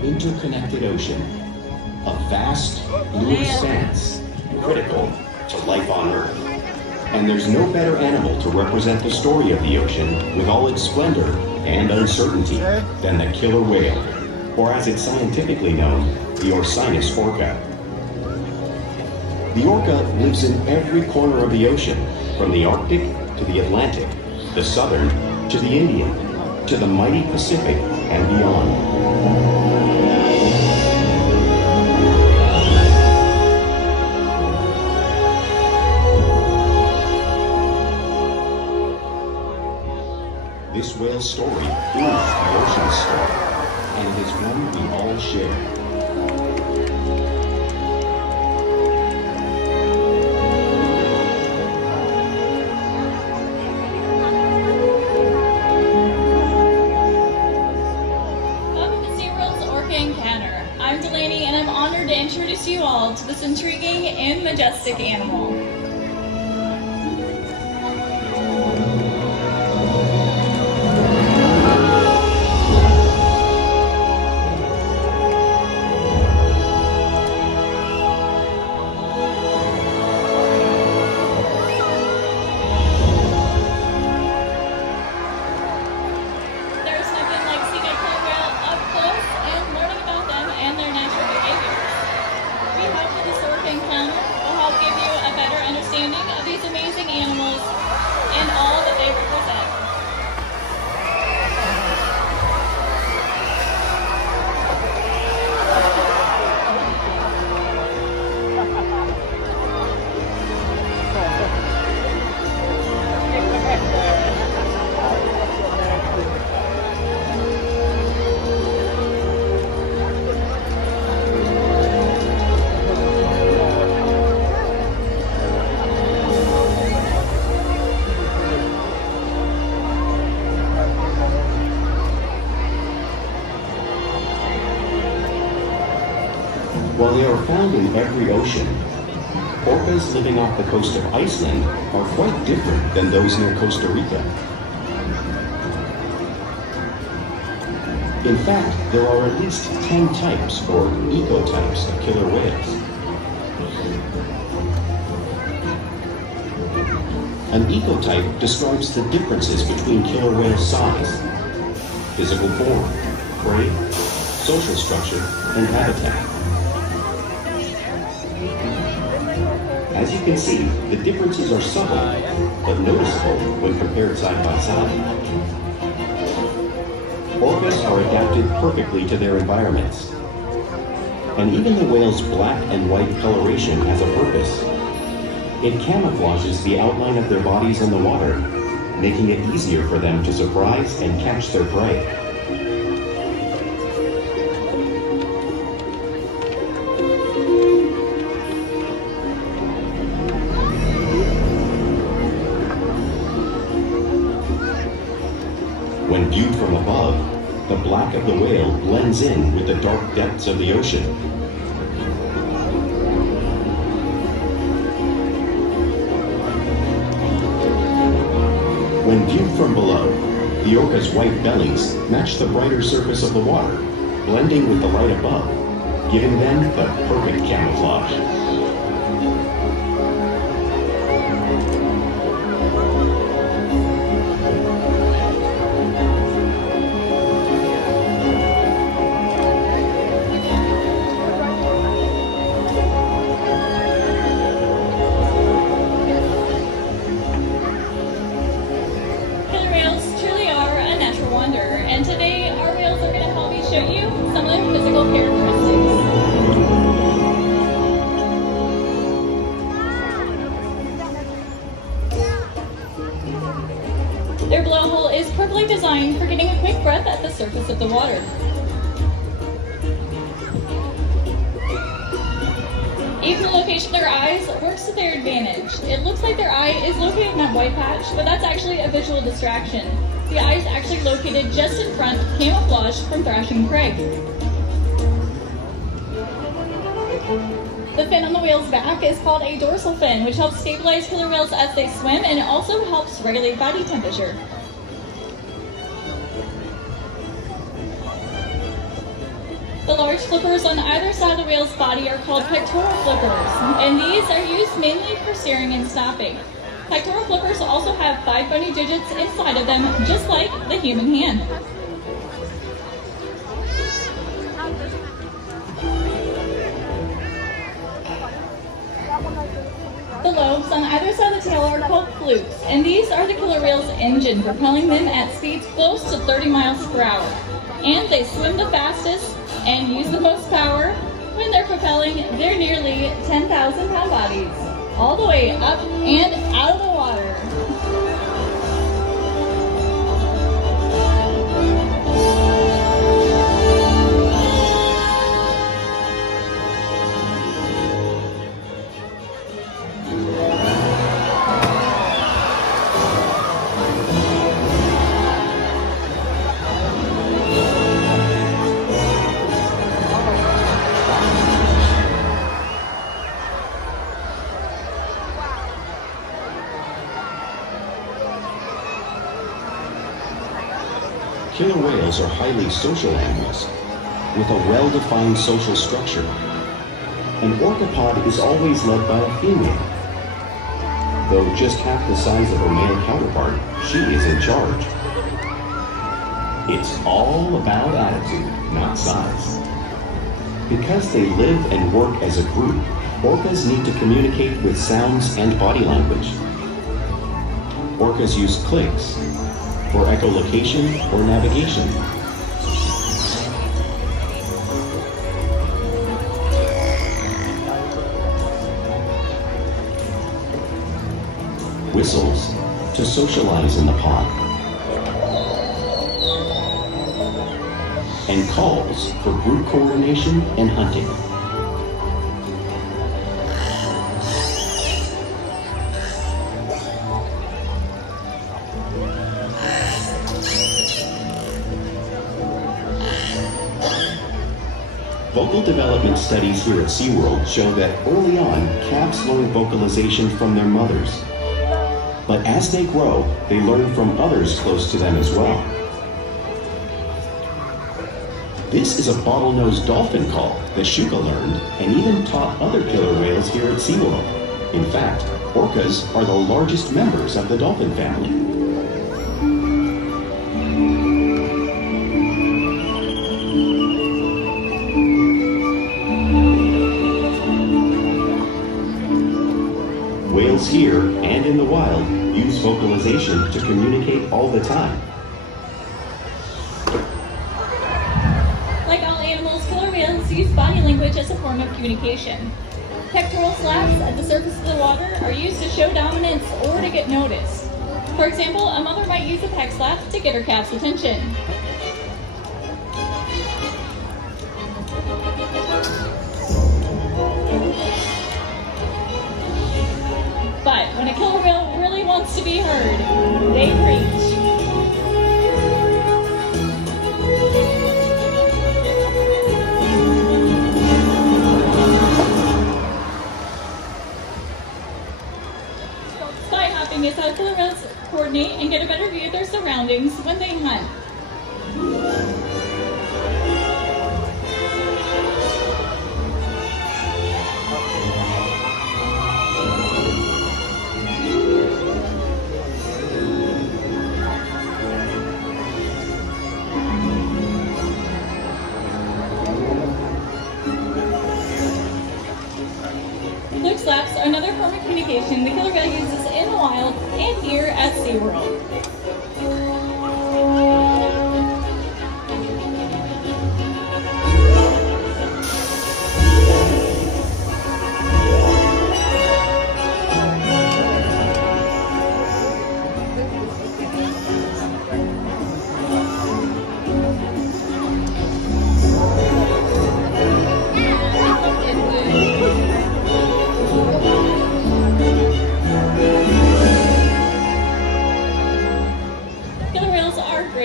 Interconnected ocean, a vast blue expanse critical to life on Earth. And there's no better animal to represent the story of the ocean with all its splendor and uncertainty than the killer whale, or as it's scientifically known, the Orcinus orca. The orca lives in every corner of the ocean, from the Arctic to the Atlantic, the Southern to the Indian, to the mighty Pacific and beyond. This whale's story is the ocean's story, and it is one we all share. Welcome to SeaWorld's Orca Encounter. I'm Delaney, and I'm honored to introduce you all to this intriguing and majestic animal. While they are found in every ocean, orcas living off the coast of Iceland are quite different than those near Costa Rica. In fact, there are at least 10 types or ecotypes of killer whales. An ecotype describes the differences between killer whale size, physical form, prey, social structure, and habitat. As you can see, the differences are subtle, but noticeable when compared side by side. Orcas are adapted perfectly to their environments. And even the whale's black and white coloration has a purpose. It camouflages the outline of their bodies in the water, making it easier for them to surprise and catch their prey. When viewed from above, the black of the whale blends in with the dark depths of the ocean. When viewed from below, the orca's white bellies match the brighter surface of the water, blending with the light above, giving them the perfect camouflage. Their blowhole is perfectly designed for getting a quick breath at the surface of the water. Even the location of their eyes works to their advantage. It looks like their eye is located in that white patch, but that's actually a visual distraction. The eye is actually located just in front, camouflaged from thrashing prey. The fin on the whale's back is called a dorsal fin, which helps stabilize killer whales as they swim, and it also helps regulate body temperature. The large flippers on either side of the whale's body are called pectoral flippers, and these are used mainly for steering and stopping. Pectoral flippers also have 5 bony digits inside of them, just like the human hand. The lobes on either side of the tail are called flukes, and these are the killer whale's engine, propelling them at speeds close to 30 miles per hour. And they swim the fastest and use the most power when they're propelling their nearly 10,000-pound bodies all the way up and out of the water. Killer whales are highly social animals with a well-defined social structure. An orcapod is always led by a female. Though just half the size of her male counterpart, she is in charge. It's all about attitude, not size. Because they live and work as a group, orcas need to communicate with sounds and body language. Orcas use clicks for echolocation or navigation. Whistles to socialize in the pod. And calls for group coordination and hunting. Vocal development studies here at SeaWorld show that early on, calves learn vocalization from their mothers. But as they grow, they learn from others close to them as well. This is a bottlenose dolphin call that Shuka learned and even taught other killer whales here at SeaWorld. In fact, orcas are the largest members of the dolphin family. Whales here and in the wild use vocalization to communicate all the time. Like all animals, killer whales use body language as a form of communication. Pectoral slaps at the surface of the water are used to show dominance or to get noticed. For example, a mother might use a pec slap to get her calf's attention. But when a killer whale really wants to be heard, they preach. Spy hopping is how killer whales coordinate and get a better view of their surroundings when they hunt. Fluke slaps are another form of communication the killer whale uses in the wild and here at SeaWorld.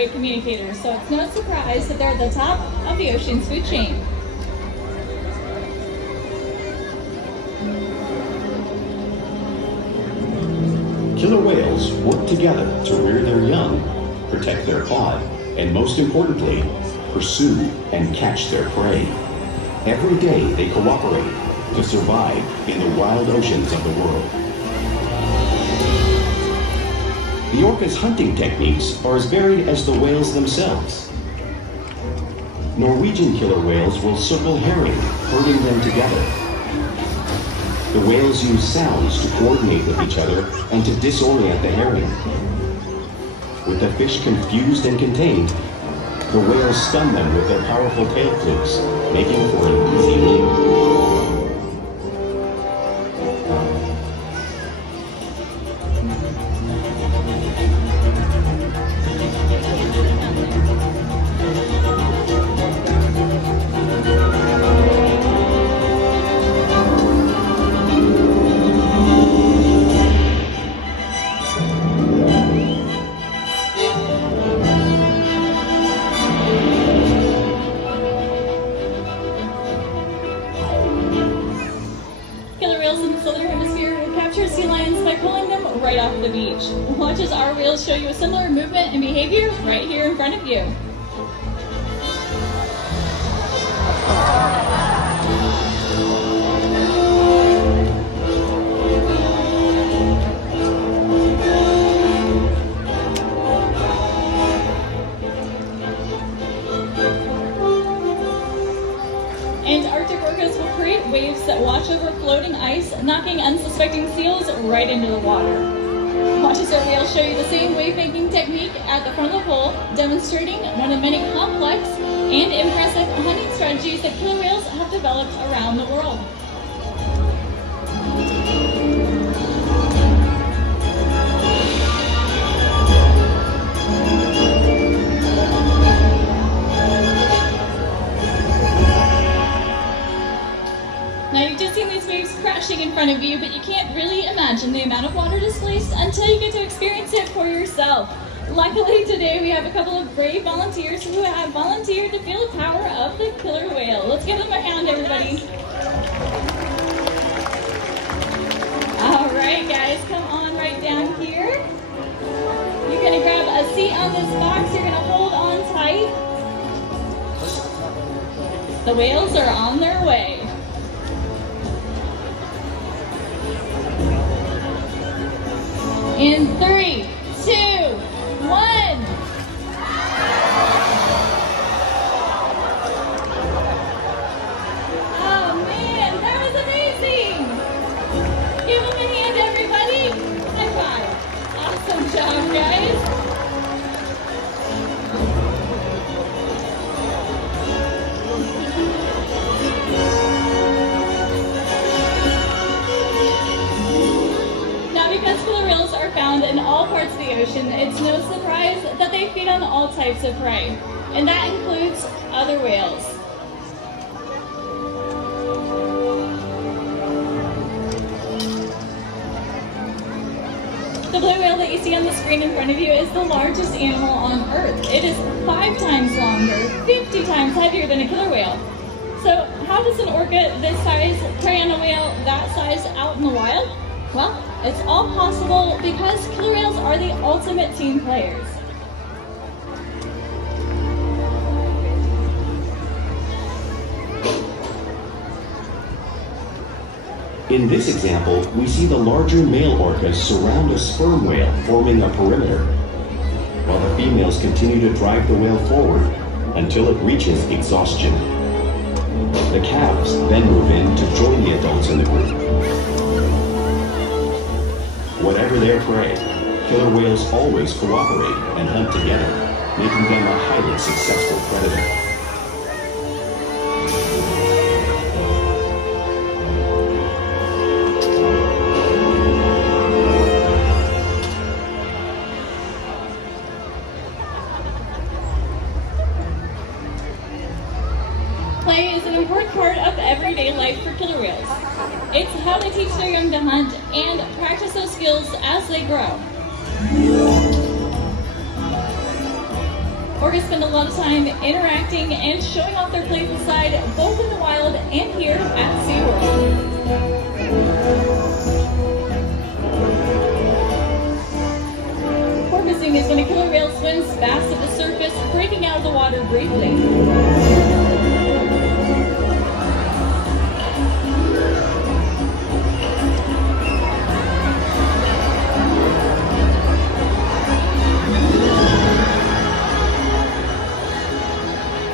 great communicators, so it's no surprise that they're at the top of the ocean's food chain. Killer whales work together to rear their young, protect their pod, and most importantly, pursue and catch their prey. Every day they cooperate to survive in the wild oceans of the world. The orca's hunting techniques are as varied as the whales themselves. Norwegian killer whales will circle herring, herding them together. The whales use sounds to coordinate with each other and to disorient the herring. With the fish confused and contained, the whales stun them with their powerful tail flukes, making for an easy meal. Watch as our whales show you a similar movement and behavior right here in front of you. And Arctic orcas will create waves that wash over floating ice, knocking unsuspecting seals right into the water. Watch as our whales show you the same wave-making technique at the front of the pool, demonstrating one of many complex and impressive hunting strategies that killer whales have developed around the world. Now you've just seen these waves crashing in front of you, but you can't really imagine the amount of water displaced until you get to experience it for yourself. Luckily today we have a couple of brave volunteers who have volunteered to feel the power of the killer whale. Let's give them a hand, everybody. All right, guys, come on right down here. You're gonna grab a seat on this box. You're gonna hold on tight. The whales are on their way. In 3, 2, 1. Oh man, that was amazing! Give them a hand, everybody. High five. Awesome job, guys. Killer whales are found in all parts of the ocean. It's no surprise that they feed on all types of prey, and that includes other whales. The blue whale that you see on the screen in front of you is the largest animal on Earth. It is 5 times longer, 50 times heavier than a killer whale. So how does an orca this size prey on a whale that size out in the wild? Well, it's all possible because killer whales are the ultimate team players. In this example, we see the larger male orcas surround a sperm whale, forming a perimeter, while the females continue to drive the whale forward until it reaches exhaustion. The calves then move in to join the adults in the group. Whatever their prey, killer whales always cooperate and hunt together, making them a highly successful predator. Play is an important part of everyday life for killer whales. It's how they teach their young to hunt and practice those skills as they grow. Orcas spend a lot of time interacting and showing off their playful side, both in the wild and here at SeaWorld. Porpoising is when a killer whale swims fast at the surface, breaking out of the water briefly.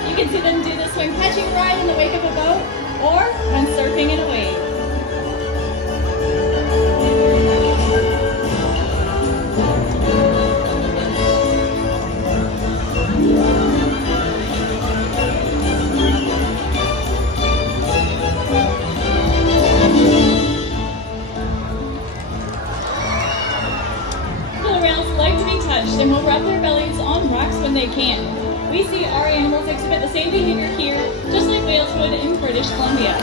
You can see them do this when catching a ride in the wake of a boat or when surfing in a wave. Killer whales like to be touched and will rub their bellies on rocks when they can. We see our animals exhibit the same behavior here, just like whales would in British Columbia.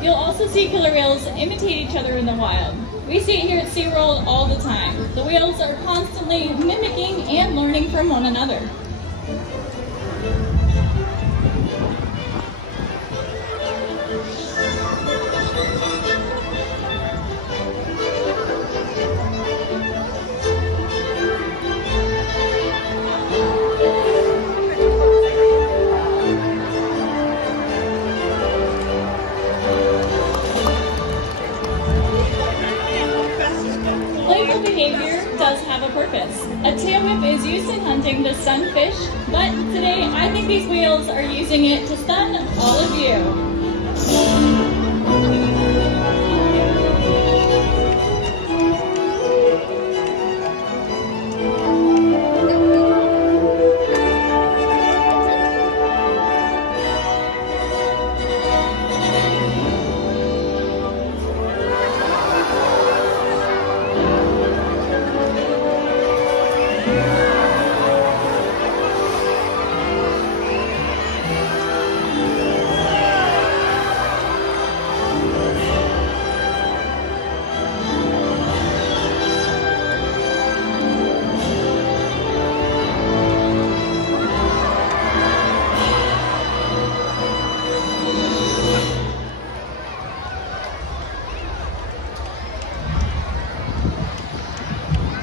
You'll also see killer whales imitate each other in the wild. We see it here at SeaWorld all the time. The whales are constantly mimicking and learning from one another. Playful behavior does have a purpose. A tail whip is used in hunting to stun fish, but today I think these whales are using it to stun all of you.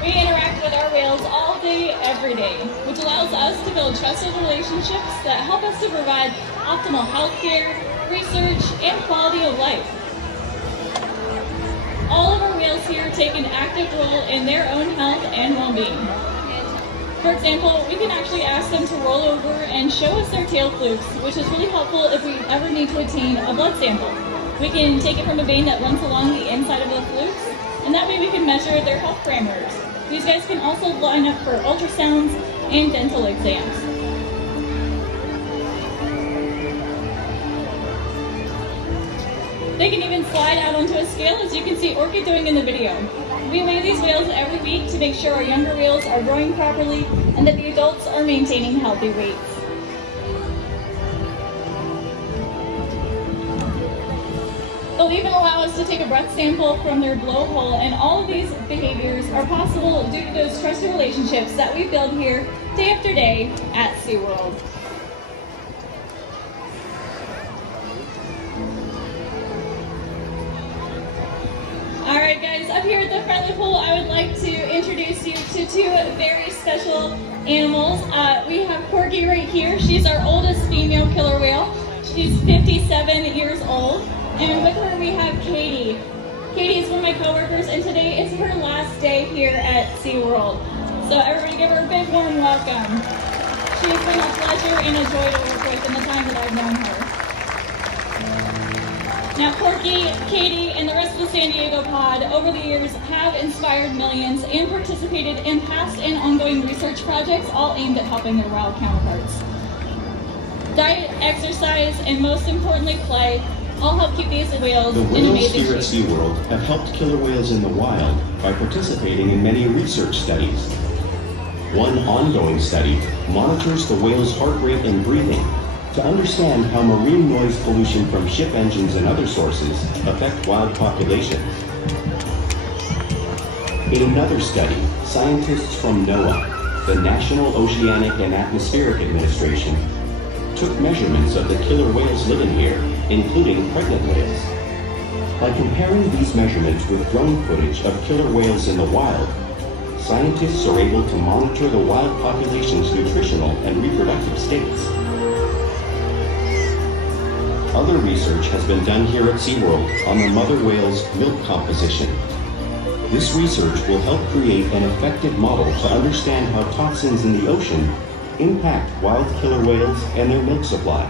We interact with our whales all day, every day, which allows us to build trusted relationships that help us to provide optimal health care, research, and quality of life. All of our whales here take an active role in their own health and well-being. For example, we can actually ask them to roll over and show us their tail flukes, which is really helpful if we ever need to obtain a blood sample. We can take it from a vein that runs along the inside of the flukes, and that way we can measure their health parameters. These guys can also line up for ultrasounds and dental exams. They can even slide out onto a scale, as you can see Orca doing in the video. We weigh these whales every week to make sure our younger whales are growing properly and that the adults are maintaining healthy weights. They'll even allow us to take a breath sample from their blowhole, and all of these behaviors are possible due to those trusted relationships that we build here day after day at SeaWorld. Alright guys, up here at the front of the pool, I would like to introduce you to two very special animals. We have Corgi right here. She's our oldest female killer whale. She's 57 years old. And with her we have Katie. Katie is one of my coworkers, and today is her last day here at SeaWorld. So everybody give her a big warm welcome. She has been a pleasure and a joy to work with in the time that I've known her. Now Corky, Katie, and the rest of the San Diego pod over the years have inspired millions and participated in past and ongoing research projects, all aimed at helping their wild counterparts. Diet, exercise, and most importantly play all help keep these whales in amazing shape. The whales here at SeaWorld have helped killer whales in the wild by participating in many research studies. One ongoing study monitors the whale's heart rate and breathing to understand how marine noise pollution from ship engines and other sources affect wild populations. In another study, scientists from NOAA, the National Oceanic and Atmospheric Administration, took measurements of the killer whales living here, including pregnant whales. By comparing these measurements with drone footage of killer whales in the wild, scientists are able to monitor the wild population's nutritional and reproductive states. Other research has been done here at SeaWorld on the mother whale's milk composition. This research will help create an effective model to understand how toxins in the ocean impact wild killer whales and their milk supply.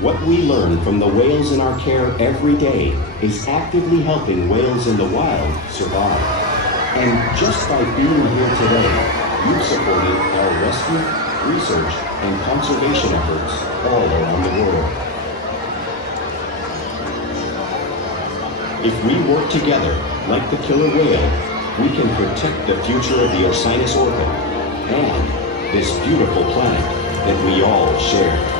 What we learn from the whales in our care every day is actively helping whales in the wild survive. And just by being here today, you've supported our rescue, research, and conservation efforts all around the world. If we work together, like the killer whale, we can protect the future of the Orcinus orca and this beautiful planet that we all share.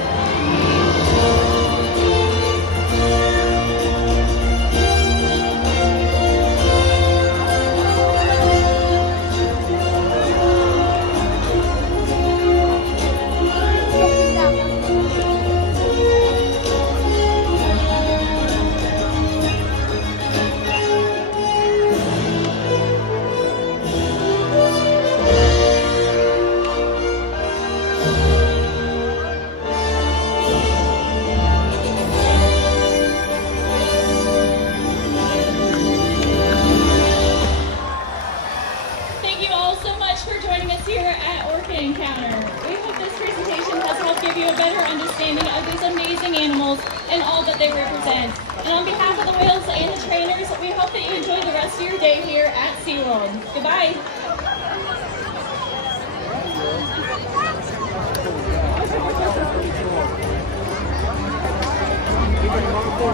And all that they represent. And on behalf of the whales and the trainers, we hope that you enjoy the rest of your day here at SeaWorld. Goodbye.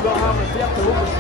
Don't have a